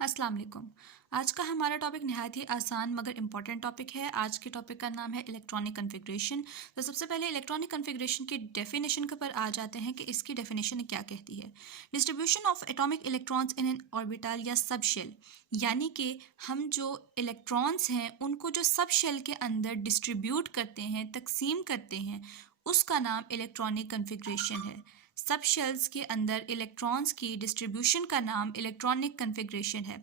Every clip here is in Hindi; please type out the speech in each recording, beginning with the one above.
अस्सलाम वालेकुम। आज का हमारा टॉपिक नहायत ही आसान मगर इम्पॉर्टेंट टॉपिक है। आज के टॉपिक का नाम है इलेक्ट्रॉनिक कन्फिग्रेशन। तो सबसे पहले इलेक्ट्रॉनिक कन्फिग्रेशन की डेफिनेशन के ऊपर आ जाते हैं कि इसकी डेफिनेशन क्या कहती है। Distribution of atomic electrons in an orbital या सब शेल, यानी कि हम जो इलेक्ट्रॉन्स हैं उनको जो सब शेल के अंदर डिस्ट्रीब्यूट करते हैं, तकसीम करते हैं, उसका नाम इलेक्ट्रॉनिक कन्फिग्रेशन है। सब शेल्स के अंदर इलेक्ट्रॉन्स की डिस्ट्रीब्यूशन का नाम इलेक्ट्रॉनिक कन्फिग्रेशन है।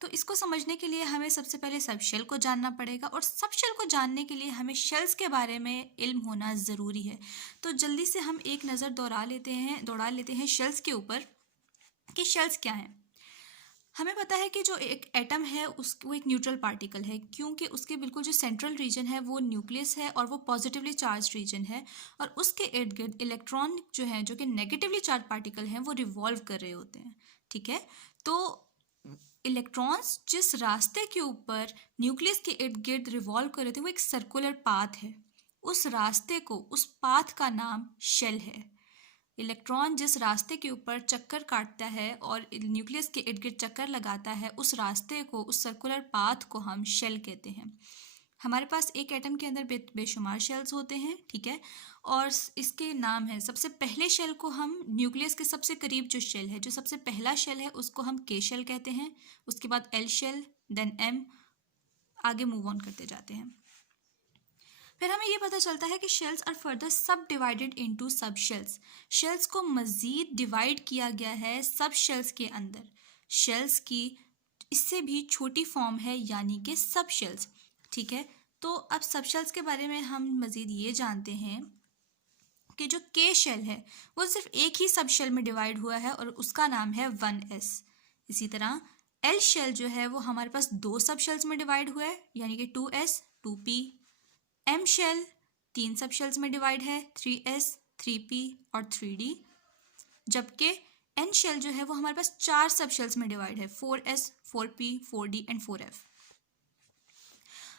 तो इसको समझने के लिए हमें सबसे पहले सब शेल को जानना पड़ेगा और सब शेल को जानने के लिए हमें शेल्स के बारे में इल्म होना ज़रूरी है। तो जल्दी से हम एक नज़र दौड़ा लेते हैं शेल्स के ऊपर कि शेल्स क्या हैं। हमें पता है कि जो एक एटम है वो एक न्यूट्रल पार्टिकल है, क्योंकि उसके बिल्कुल जो सेंट्रल रीजन है वो न्यूक्लियस है और वो पॉजिटिवली चार्ज रीजन है, और उसके इर्द गिर्द इलेक्ट्रॉन जो है जो कि नेगेटिवली चार्ज पार्टिकल हैं वो रिवॉल्व कर रहे होते हैं। ठीक है, तो इलेक्ट्रॉन्स जिस रास्ते के ऊपर न्यूक्लियस के इर्द गिर्द रिवॉल्व कर रहे थे वो एक सर्कुलर पाथ है। उस रास्ते को, उस पाथ का नाम शेल है। इलेक्ट्रॉन जिस रास्ते के ऊपर चक्कर काटता है और न्यूक्लियस के इर्द गिर्द चक्कर लगाता है, उस रास्ते को, उस सर्कुलर पाथ को हम शेल कहते हैं। हमारे पास एक एटम के अंदर बेशुमार शेल्स होते हैं। ठीक है, और इसके नाम है, सबसे पहले शेल को हम न्यूक्लियस के सबसे करीब जो शेल है, जो सबसे पहला शेल है, उसको हम के शेल कहते हैं। उसके बाद एल शेल, देन एम, आगे मूव ऑन करते जाते हैं। फिर हमें ये पता चलता है कि शेल्स आर फर्दर सब डिवाइडेड इनटू सब शेल्स। शेल्स को मज़ीद डिवाइड किया गया है सब शेल्स के अंदर। शेल्स की इससे भी छोटी फॉर्म है, यानी कि सब शेल्स। ठीक है, तो अब सब शेल्स के बारे में हम मज़ीद ये जानते हैं कि जो के शेल है वो सिर्फ एक ही सब शेल में डिवाइड हुआ है और उसका नाम है 1s। इसी तरह एल शेल जो है वो हमारे पास दो सब शेल्स में डिवाइड हुआ है, यानी कि 2s 2p। एम शेल तीन सब शेल्स में डिवाइड है, 3s 3p और 3d। जबकि एन शेल जो है वो हमारे पास चार सब शेल्स में डिवाइड है, 4s 4p 4d and 4f।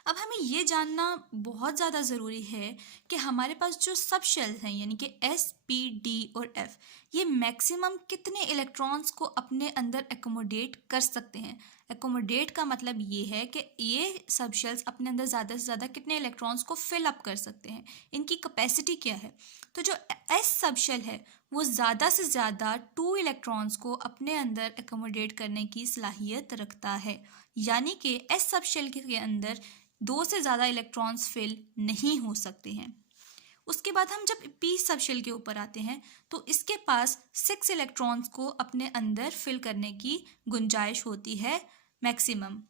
अब हमें ये जानना बहुत ज़्यादा ज़रूरी है कि हमारे पास जो सब शेल्स हैं, यानी कि एस, पी, डी और एफ, ये मैक्सिमम कितने इलेक्ट्रॉन्स को अपने अंदर एकोमोडेट कर सकते हैं। एकोमोडेट का मतलब ये है कि ये सब शेल्स अपने अंदर ज़्यादा से ज़्यादा कितने इलेक्ट्रॉन्स को फिल अप कर सकते हैं, इनकी कैपेसिटी क्या है। तो जो एस सब शेल है वो ज़्यादा से ज़्यादा 2 इलेक्ट्रॉन्स को अपने अंदर एकोमोडेट करने की सलाहियत रखता है, यानी कि एस सब शेल के अंदर दो से ज़्यादा इलेक्ट्रॉन्स फिल नहीं हो सकते हैं। उसके बाद हम जब पी सब शेल के ऊपर आते हैं तो इसके पास 6 इलेक्ट्रॉन्स को अपने अंदर फिल करने की गुंजाइश होती है मैक्सिमम।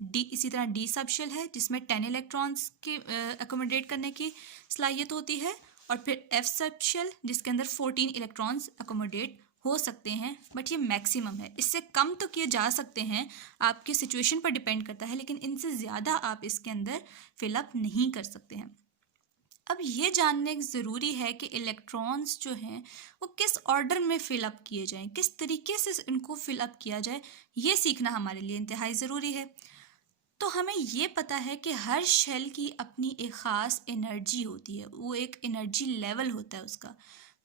डी, इसी तरह डी सब शेल है जिसमें 10 इलेक्ट्रॉन्स के एकोमोडेट करने की सलाहियत होती है, और फिर एफ सब शेल जिसके अंदर 14 इलेक्ट्रॉन्स एकोमोडेट हो सकते हैं, बट ये मैक्सिमम है। इससे कम तो किए जा सकते हैं, आपके सिचुएशन पर डिपेंड करता है, लेकिन इनसे ज़्यादा आप इसके अंदर फिलअप नहीं कर सकते हैं। अब ये जानने ज़रूरी है कि इलेक्ट्रॉन्स जो हैं वो किस ऑर्डर में फिलअप किए जाएं, किस तरीके से इनको फिलअप किया जाए, ये सीखना हमारे लिए इंतहाई ज़रूरी है। तो हमें ये पता है कि हर शेल की अपनी एक ख़ास एनर्जी होती है, वो एक एनर्जी लेवल होता है उसका।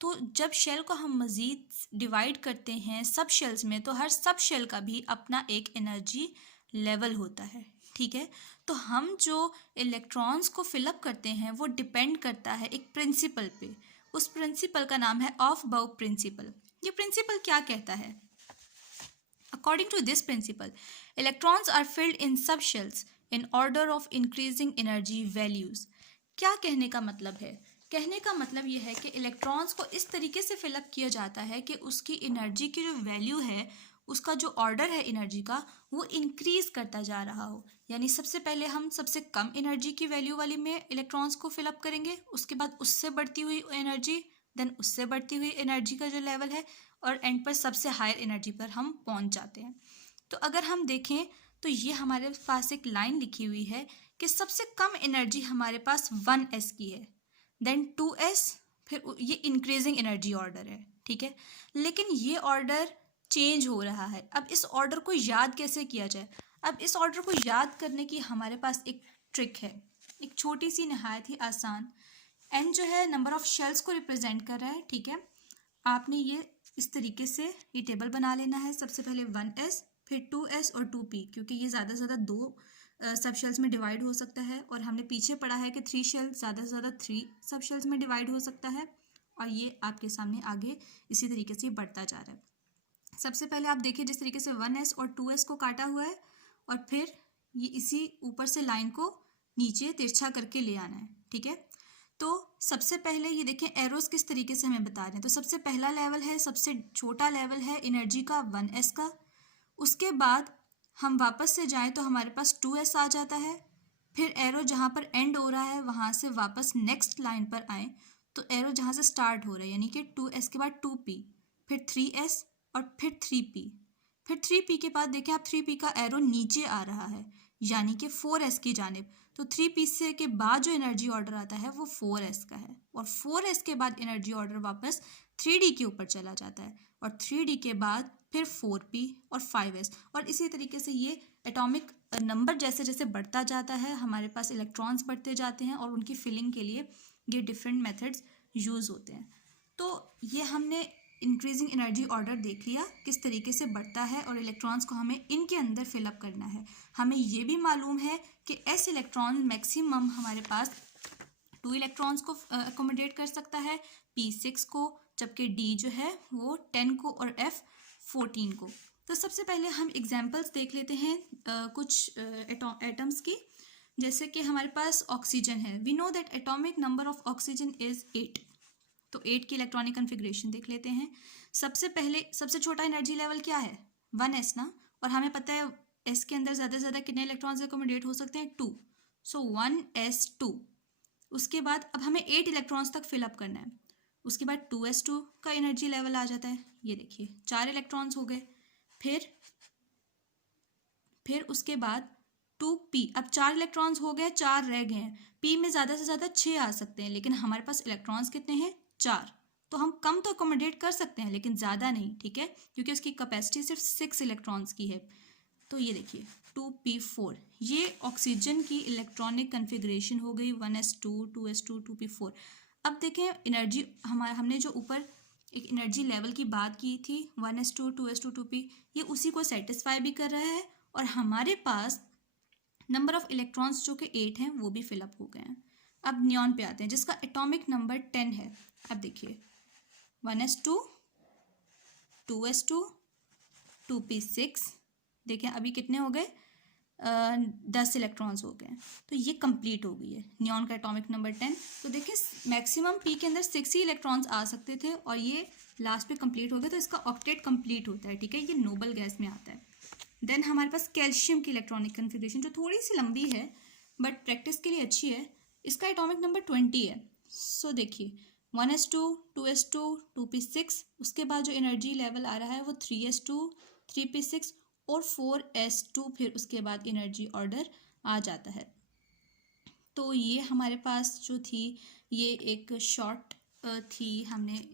तो जब शेल को हम मज़ीद डिवाइड करते हैं सब शेल्स में, तो हर सब शेल का भी अपना एक एनर्जी लेवल होता है। ठीक है, तो हम जो इलेक्ट्रॉन्स को फिलअप करते हैं वो डिपेंड करता है एक प्रिंसिपल पे। उस प्रिंसिपल का नाम है ऑफ बाउ प्रिंसिपल। ये प्रिंसिपल क्या कहता है? According to this principle, electrons are filled in subshells in order of increasing energy values. क्या कहने का मतलब है? कहने का मतलब यह है कि इलेक्ट्रॉन्स को इस तरीके से फिलअप किया जाता है कि उसकी एनर्जी की जो वैल्यू है, उसका जो ऑर्डर है एनर्जी का, वो इंक्रीज करता जा रहा हो। यानी सबसे पहले हम सबसे कम एनर्जी की वैल्यू वाली में इलेक्ट्रॉन्स को फिलअप करेंगे, उसके बाद उससे बढ़ती हुई एनर्जी, देन उससे बढ़ती हुई एनर्जी का जो लेवल है, और एंड पर सबसे हायर एनर्जी पर हम पहुंच जाते हैं। तो अगर हम देखें तो ये हमारे पास एक लाइन लिखी हुई है कि सबसे कम एनर्जी हमारे पास 1s की है, देन 2s, फिर ये इंक्रीजिंग एनर्जी ऑर्डर है। ठीक है, लेकिन ये ऑर्डर चेंज हो रहा है। अब इस ऑर्डर को याद कैसे किया जाए? अब इस ऑर्डर को याद करने की हमारे पास एक ट्रिक है, एक छोटी सी नहायत ही आसान। n जो है नंबर ऑफ शेल्स को रिप्रेजेंट कर रहा है। ठीक है, आपने ये इस तरीके से ये टेबल बना लेना है। सबसे पहले 1s, फिर 2s और 2p, क्योंकि ये ज़्यादा से ज़्यादा 2 सब शेल्स में डिवाइड हो सकता है, और हमने पीछे पढ़ा है कि 3 शेल ज़्यादा से ज़्यादा 3 सब शेल्स में डिवाइड हो सकता है, और ये आपके सामने आगे इसी तरीके से बढ़ता जा रहा है। सबसे पहले आप देखिए जिस तरीके से 1s और 2s को काटा हुआ है, और फिर ये इसी ऊपर से लाइन को नीचे तिरछा करके ले आना है, ठीक है। तो सबसे पहले ये देखें एरोस किस तरीके से हमें बता रहे हैं। तो सबसे पहला लेवल है, सबसे छोटा लेवल है एनर्जी का 1s का। उसके बाद हम वापस से जाएं तो हमारे पास 2s आ जाता है। फिर एरो जहाँ पर एंड हो रहा है वहाँ से वापस नेक्स्ट लाइन पर आएँ तो एरो जहाँ से स्टार्ट हो रहा है यानी कि 2s के बाद 2p, फिर 3s और फिर 3p। फिर 3p के बाद देखें आप 3p का एरो नीचे आ रहा है यानी कि 4s की जानिब। तो 3p से के बाद जो एनर्जी ऑर्डर आता है वो 4s का है, और 4s के बाद एनर्जी ऑर्डर वापस 3d के ऊपर चला जाता है, और 3d के बाद फिर 4p और 5s, और इसी तरीके से ये एटॉमिक नंबर जैसे जैसे बढ़ता जाता है हमारे पास इलेक्ट्रॉन्स बढ़ते जाते हैं, और उनकी फिलिंग के लिए ये डिफरेंट मेथड्स यूज़ होते हैं। तो ये हमने इंक्रीजिंग एनर्जी ऑर्डर देख लिया किस तरीके से बढ़ता है, और इलेक्ट्रॉन्स को हमें इनके अंदर फिलअप करना है। हमें ये भी मालूम है कि s इलेक्ट्रॉन मैक्सिमम हमारे पास 2 इलेक्ट्रॉन्स को अकोमोडेट कर सकता है, p6 को, जबकि d जो है वो 10 को और f 14 को। तो सबसे पहले हम एग्जांपल्स देख लेते हैं कुछ एटम्स की। जैसे कि हमारे पास ऑक्सीजन है, we know that atomic number of oxygen is 8। तो 8 की इलेक्ट्रॉनिक कन्फिग्रेशन देख लेते हैं। सबसे पहले सबसे छोटा एनर्जी लेवल क्या है, 1s ना, और हमें पता है s के अंदर ज़्यादा से ज़्यादा कितने इलेक्ट्रॉन्स अकोमोडेट हो सकते हैं, 2। सो 1s2। उसके बाद अब हमें 8 इलेक्ट्रॉन्स तक फिलअप करना है। उसके बाद 2s2 का एनर्जी लेवल आ जाता है, ये देखिए 4 इलेक्ट्रॉन्स हो गए। फिर उसके बाद 2p, अब 4 इलेक्ट्रॉन्स हो गए, 4 रह गए हैं। p में ज़्यादा से ज़्यादा 6 आ सकते हैं, लेकिन हमारे पास इलेक्ट्रॉन्स कितने हैं, 4। तो हम कम तो अकोमोडेट कर सकते हैं लेकिन ज़्यादा नहीं, ठीक है, क्योंकि उसकी कैपेसिटी सिर्फ 6 इलेक्ट्रॉन्स की है। तो ये देखिए 2p4, ये ऑक्सीजन की इलेक्ट्रॉनिक कन्फिग्रेशन हो गई, 1s2 2s2 2p4। अब देखें एनर्जी हमने जो ऊपर एक एनर्जी लेवल की बात की थी 1s2 2s2 2p, ये उसी को सेटिस्फाई भी कर रहा है, और हमारे पास नंबर ऑफ इलेक्ट्रॉन्स जो कि 8 हैं वो भी फिलअप हो गए हैं। अब नियॉन पे आते हैं जिसका एटॉमिक नंबर 10 है। अब देखिए 1s2 2s2 2p6, देखें अभी कितने हो गए, 10 इलेक्ट्रॉन्स हो गए। तो ये कंप्लीट हो गई है नियॉन का एटॉमिक नंबर 10। तो देखिए मैक्सिमम p के अंदर 6 ही इलेक्ट्रॉन्स आ सकते थे, और ये लास्ट पे कंप्लीट हो गया, तो इसका ऑक्टेट कंप्लीट होता है, ठीक है, ये नोबल गैस में आता है। देन हमारे पास कैल्शियम की इलेक्ट्रॉनिक कन्फिग्रेशन जो थोड़ी सी लंबी है बट प्रैक्टिस के लिए अच्छी है। इसका एटॉमिक नंबर 20 है। सो देखिए 1s2 2s2 2p6, उसके बाद जो एनर्जी लेवल आ रहा है वो 3s2 3p6 और 4s2, फिर उसके बाद एनर्जी ऑर्डर आ जाता है। तो ये हमारे पास जो थी ये एक शॉर्ट थी, हमने